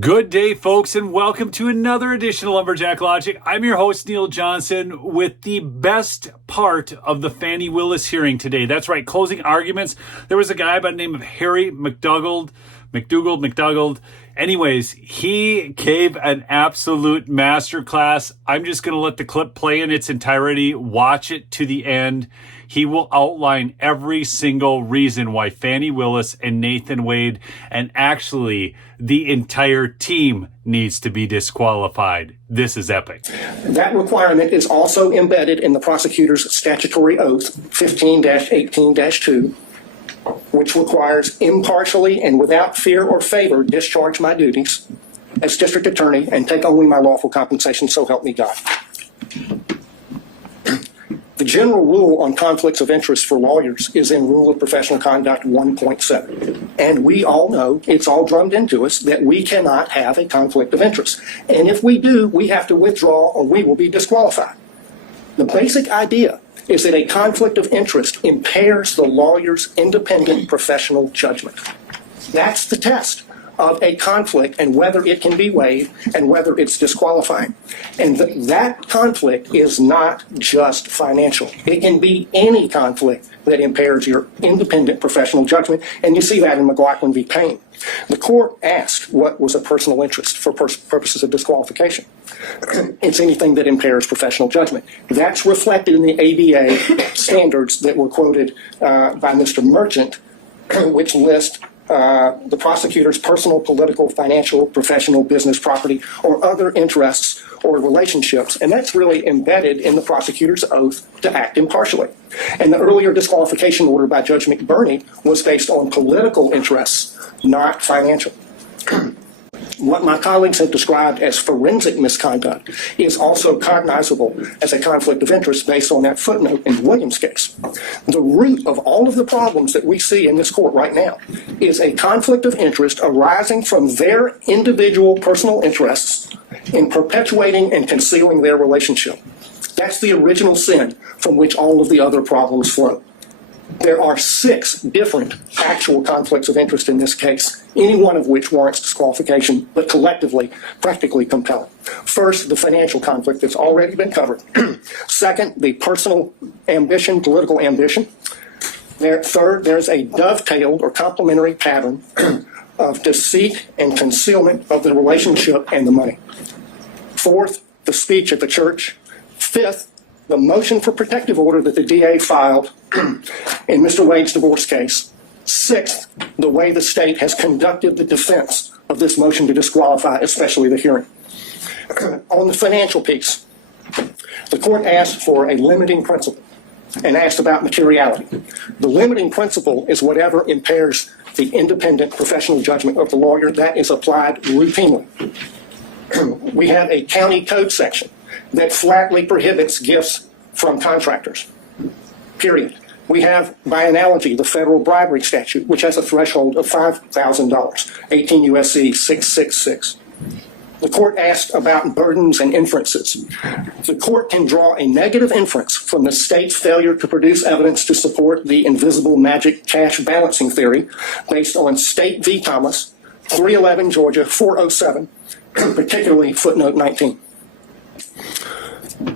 Good day, folks, and welcome to another edition of Lumberjack Logic. I'm your host, Neil Johnson, with the best part of the Fani Willis hearing today. That's right, closing arguments. There was a guy by the name of Harry McDougald. Anyways, he gave an absolute masterclass. I'm just going to let the clip play in its entirety. Watch it to the end. He will outline every single reason why Fani Willis and Nathan Wade, and actually the entire team, needs to be disqualified. This is epic. That requirement is also embedded in the prosecutor's statutory oath, 15-18-2, which requires impartially and without fear or favor discharge my duties as district attorney and take only my lawful compensation, so help me God. The general rule on conflicts of interest for lawyers is in Rule of Professional Conduct 1.7. And we all know, it's all drummed into us, that we cannot have a conflict of interest. And if we do, we have to withdraw or we will be disqualified. The basic idea is that a conflict of interest impairs the lawyer's independent professional judgment. That's the test of a conflict and whether it can be waived and whether it's disqualifying. And that conflict is not just financial. It can be any conflict that impairs your independent professional judgment, and you see that in McLaughlin v. Payne. The court asked what was a personal interest for purposes of disqualification. It's anything that impairs professional judgment. That's reflected in the ABA standards that were quoted by Mr. Merchant, which list the prosecutor's personal, political, financial, professional, business, property, or other interests or relationships. And that's really embedded in the prosecutor's oath to act impartially. And the earlier disqualification order by Judge McBurney was based on political interests, not financial. What my colleagues have described as forensic misconduct is also cognizable as a conflict of interest based on that footnote in Williams' case. The root of all of the problems that we see in this court right now is a conflict of interest arising from their individual personal interests in perpetuating and concealing their relationship. That's the original sin from which all of the other problems flow. There are 6 different actual conflicts of interest in this case, any one of which warrants disqualification, but collectively, practically compelling. First, the financial conflict that's already been covered. Second, the personal ambition, political ambition. Third, there's a dovetailed or complementary pattern of deceit and concealment of the relationship and the money. Fourth, the speech at the church. Fifth, the motion for protective order that the DA filed in Mr. Wade's divorce case. Sixth, the way the state has conducted the defense of this motion to disqualify, especially the hearing. On the financial piece, the court asked for a limiting principle and asked about materiality. The limiting principle is whatever impairs the independent professional judgment of the lawyer. That is applied routinely. We have a county code section that flatly prohibits gifts from contractors, period. We have, by analogy, the federal bribery statute, which has a threshold of $5,000, 18 U.S.C. 666. The court asked about burdens and inferences. The court can draw a negative inference from the state's failure to produce evidence to support the invisible magic cash balancing theory based on State v. Thomas, 311 Georgia 407, particularly footnote 19.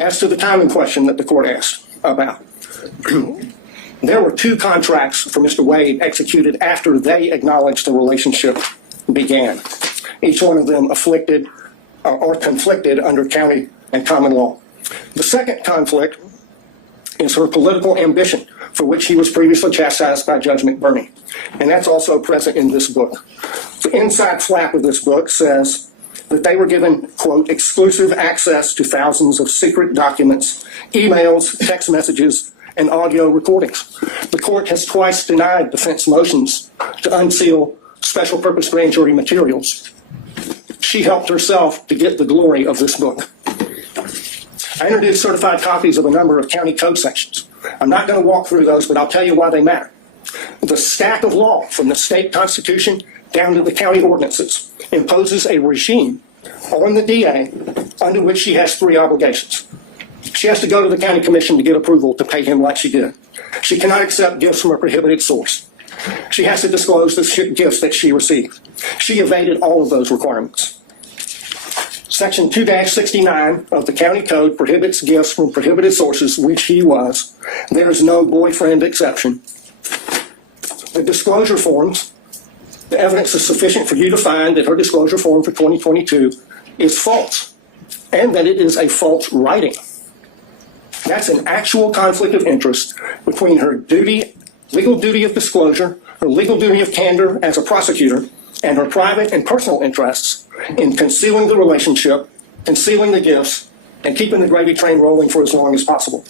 As to the timing question that the court asked about, there were 2 contracts for Mr. Wade executed after they acknowledged the relationship began. Each one of them afflicted or conflicted under county and common law. The second conflict is her political ambition, for which he was previously chastised by Judge McBurney. And that's also present in this book. The inside flap of this book says that they were given, quote, exclusive access to thousands of secret documents, emails, text messages, and audio recordings. The court has twice denied defense motions to unseal special purpose grand jury materials. She helped herself to get the glory of this book. I introduced certified copies of a number of county code sections. I'm not going to walk through those, but I'll tell you why they matter. The stack of law from the state constitution down to the county ordinances imposes a regime on the DA under which she has 3 obligations. She has to go to the county commission to get approval to pay him like she did. She cannot accept gifts from a prohibited source. She has to disclose the gifts that she received. She evaded all of those requirements. Section 2-69 of the County Code prohibits gifts from prohibited sources, which he was. There is no boyfriend exception. The disclosure forms, the evidence is sufficient for you to find that her disclosure form for 2022 is false, and that it is a false writing. That's an actual conflict of interest between her duty, legal duty of disclosure, her legal duty of candor as a prosecutor, and her private and personal interests in concealing the relationship, concealing the gifts, and keeping the gravy train rolling for as long as possible.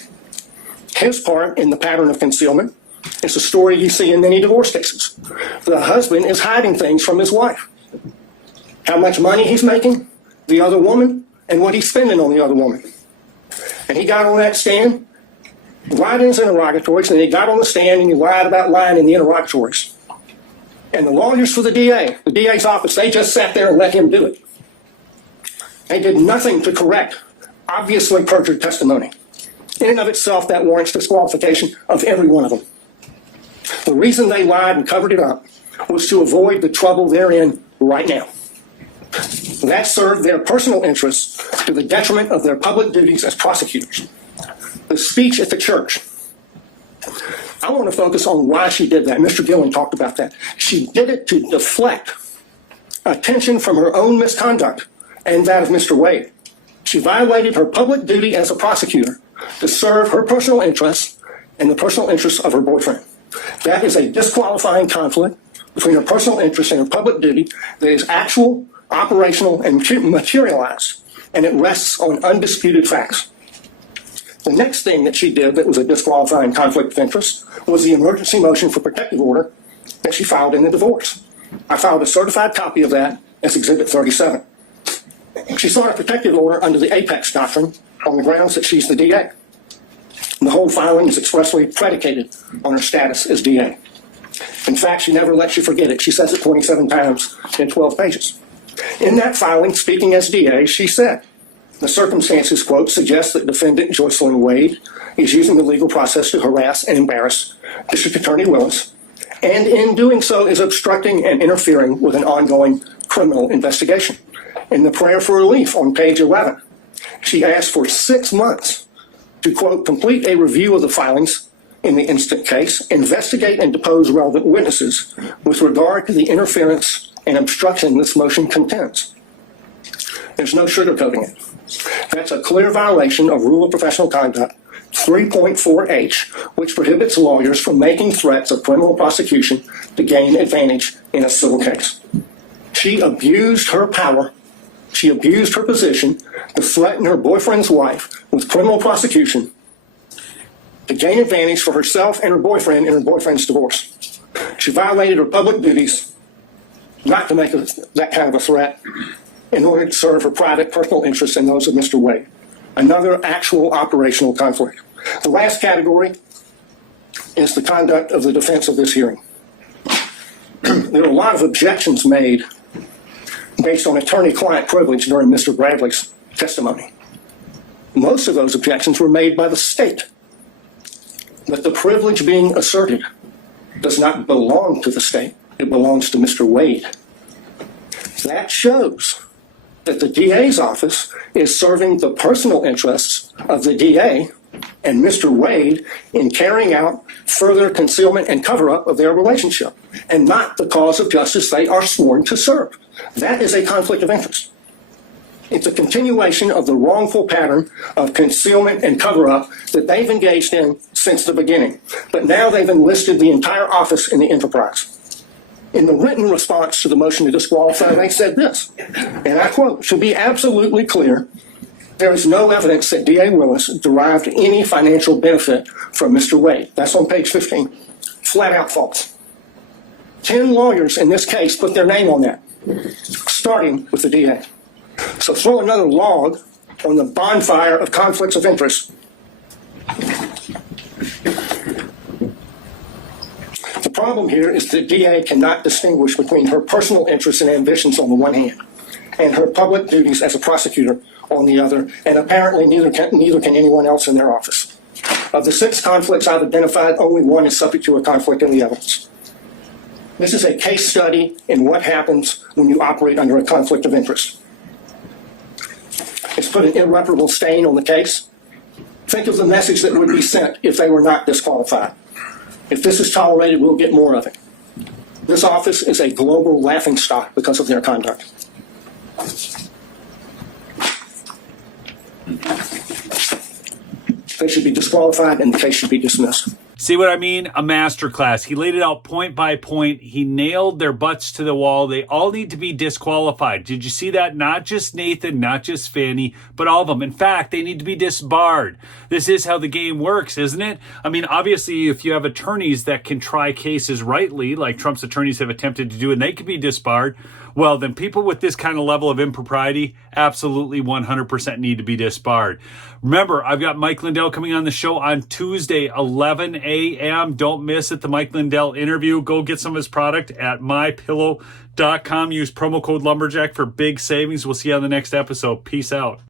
His part in the pattern of concealment is a story you see in many divorce cases. The husband is hiding things from his wife. How much money he's making, the other woman, and what he's spending on the other woman. And he got on that stand, lied in his interrogatories, and he got on the stand and he lied about lying in the interrogatories. And the lawyers for the DA's office, they just sat there and let him do it. They did nothing to correct obviously perjured testimony. In and of itself, that warrants disqualification of every one of them. The reason they lied and covered it up was to avoid the trouble they're in right now. That served their personal interests to the detriment of their public duties as prosecutors. The speech at the church. I want to focus on why she did that. Mr. Gillen talked about that. She did it to deflect attention from her own misconduct and that of Mr. Wade. She violated her public duty as a prosecutor to serve her personal interests and the personal interests of her boyfriend. That is a disqualifying conflict between her personal interest and her public duty that is actual, operational, and materialized, and it rests on undisputed facts. The next thing that she did that was a disqualifying conflict of interest was the emergency motion for protective order that she filed in the divorce. I filed a certified copy of that as Exhibit 37. She sought a protective order under the Apex Doctrine on the grounds that she's the DA. The whole filing is expressly predicated on her status as DA. In fact, she never lets you forget it. She says it 27 times in 12 pages. In that filing, speaking as DA, she said, the circumstances, quote, suggest that defendant Joycelyn Wade is using the legal process to harass and embarrass District Attorney Willis, and in doing so is obstructing and interfering with an ongoing criminal investigation. In the prayer for relief on page 11, she asked for 6 months to, quote, complete a review of the filings in the instant case, investigate and depose relevant witnesses with regard to the interference and obstruction this motion contends. There's no sugarcoating it. That's a clear violation of Rule of Professional Conduct 3.4H, which prohibits lawyers from making threats of criminal prosecution to gain advantage in a civil case. She abused her power. She abused her position to threaten her boyfriend's wife with criminal prosecution to gain advantage for herself and her boyfriend in her boyfriend's divorce. She violated her public duties not to make that kind of a threat in order to serve her private personal interests and those of Mr. Wade. Another actual operational conflict. The last category is the conduct of the defense of this hearing. There were a lot of objections made based on attorney-client privilege during Mr. Bradley's testimony. Most of those objections were made by the state. But the privilege being asserted does not belong to the state. It belongs to Mr. Wade. That shows that the DA's office is serving the personal interests of the DA and Mr. Wade in carrying out further concealment and cover-up of their relationship, and not the cause of justice they are sworn to serve. That is a conflict of interest. It's a continuation of the wrongful pattern of concealment and cover-up that they've engaged in since the beginning. But now they've enlisted the entire office in the enterprise. In the written response to the motion to disqualify, they said this, and I quote, "To be absolutely clear, there is no evidence that D.A. Willis derived any financial benefit from Mr. Wade." That's on page 15. Flat out false. 10 lawyers in this case put their name on that, starting with the DA. So throw another log on the bonfire of conflicts of interest. The problem here is that DA cannot distinguish between her personal interests and ambitions on the one hand, and her public duties as a prosecutor on the other, and apparently neither can anyone else in their office. Of the 6 conflicts I've identified, only one is subject to a conflict in the evidence. This is a case study in what happens when you operate under a conflict of interest. It's put an irreparable stain on the case. Think of the message that would be sent if they were not disqualified. If this is tolerated, we'll get more of it. This office is a global laughingstock because of their conduct. They should be disqualified and the case should be dismissed. See what I mean? A masterclass. He laid it out point by point. He nailed their butts to the wall. They all need to be disqualified. Did you see that? Not just Nathan, not just Fanny, but all of them. In fact, they need to be disbarred. This is how the game works, isn't it? I mean, obviously, if you have attorneys that can try cases rightly, like Trump's attorneys have attempted to do, and they can be disbarred, well, then people with this kind of level of impropriety absolutely 100% need to be disbarred. Remember, I've got Mike Lindell coming on the show on Tuesday, 11 a.m. Don't miss it, the Mike Lindell interview. Go get some of his product at mypillow.com. Use promo code Lumberjack for big savings. We'll see you on the next episode. Peace out.